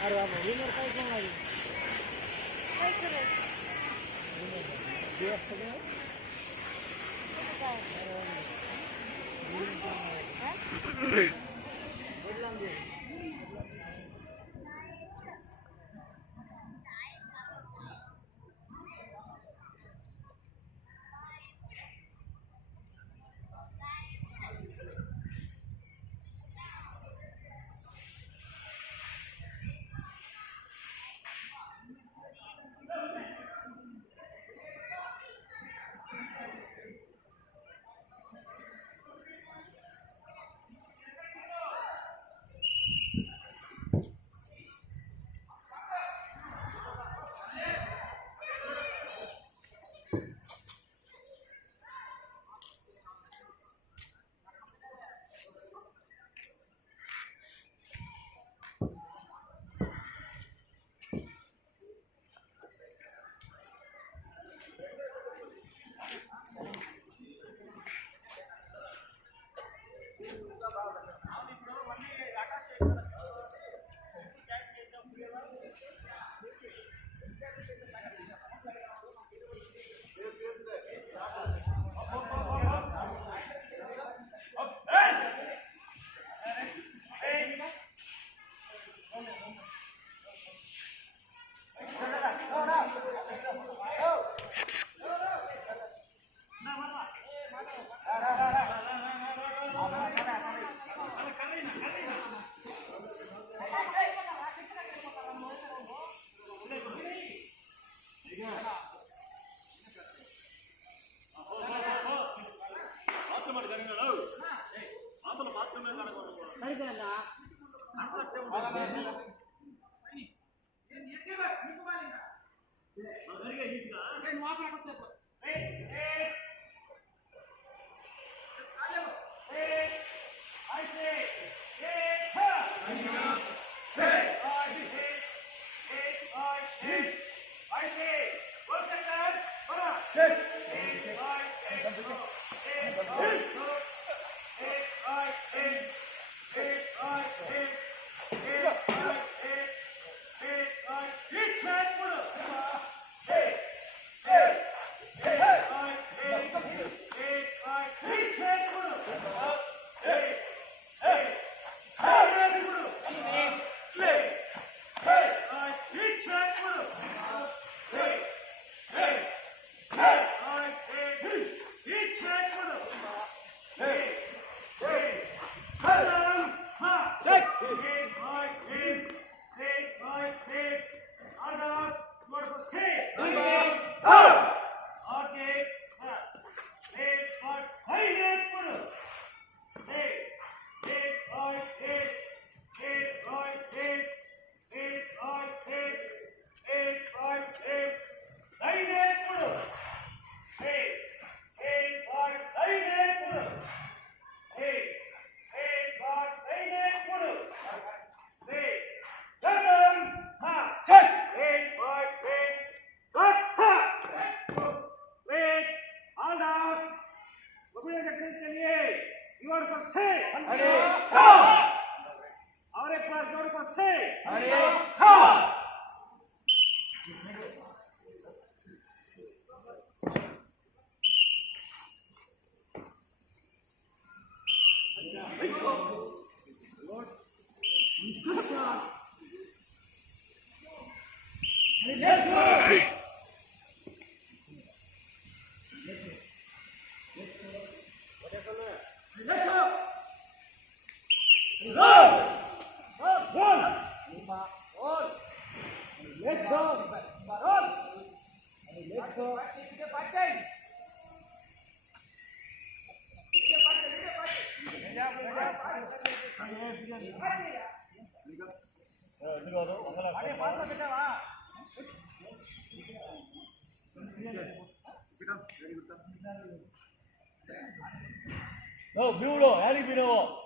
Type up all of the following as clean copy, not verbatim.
अरे बाबा विनर काय कोण आहे काय करायचं दिवस सगळं काय बदलाम दे No, Bruno, Ali Bruno.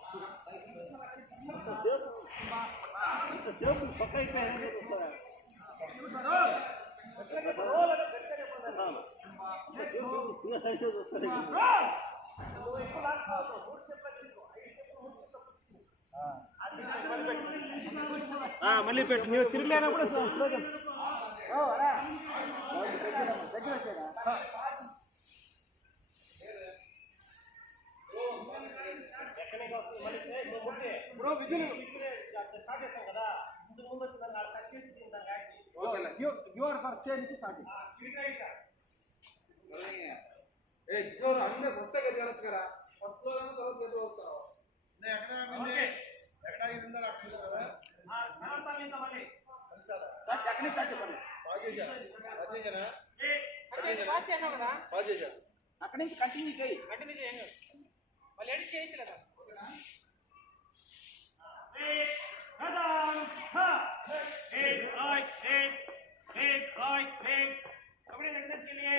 మళ్ళీ పెట్టు నువ్వు తిరిగిలేనప్పుడు స్లో చెప్పు బ్రో విజిల్ స్టార్ట్ చేస్తాం కదా ముందు వచ్చిందని యు ఆర్ ఫర్ స్టే నుంచి స్టార్ట్ ఏ కిషోర్ అన్నీ కొత్తగా తెలుసు కదా ఫస్ట్ లో తర్వాత చేస్తూ వస్తావు ఎక్కడ ఇదిందా చక్కని స్టార్ట్ చెప్పండి అక్కడి నుంచి కంటిన్యూ చేయి మళ్ళీ ఎడిట్ చేయొచ్చు కదా अपने एक्सरसाइज के लिए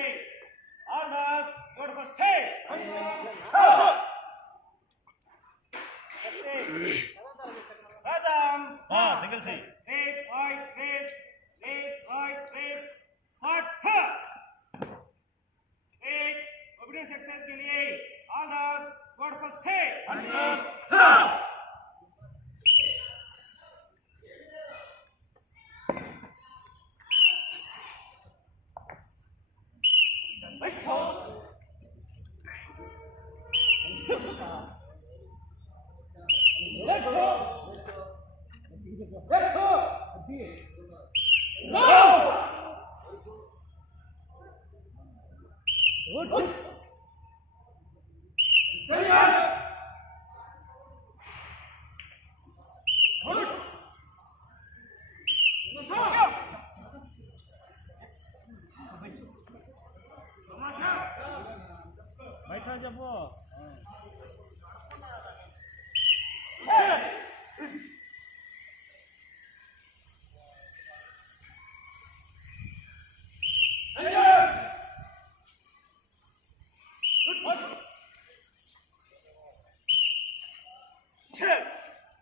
ऑल डाउन योर फर्स्ट है हाँ सिंगल से एक्सरसाइज के लिए ऑल डाउन योर फर्स्ट है बैठा जब वो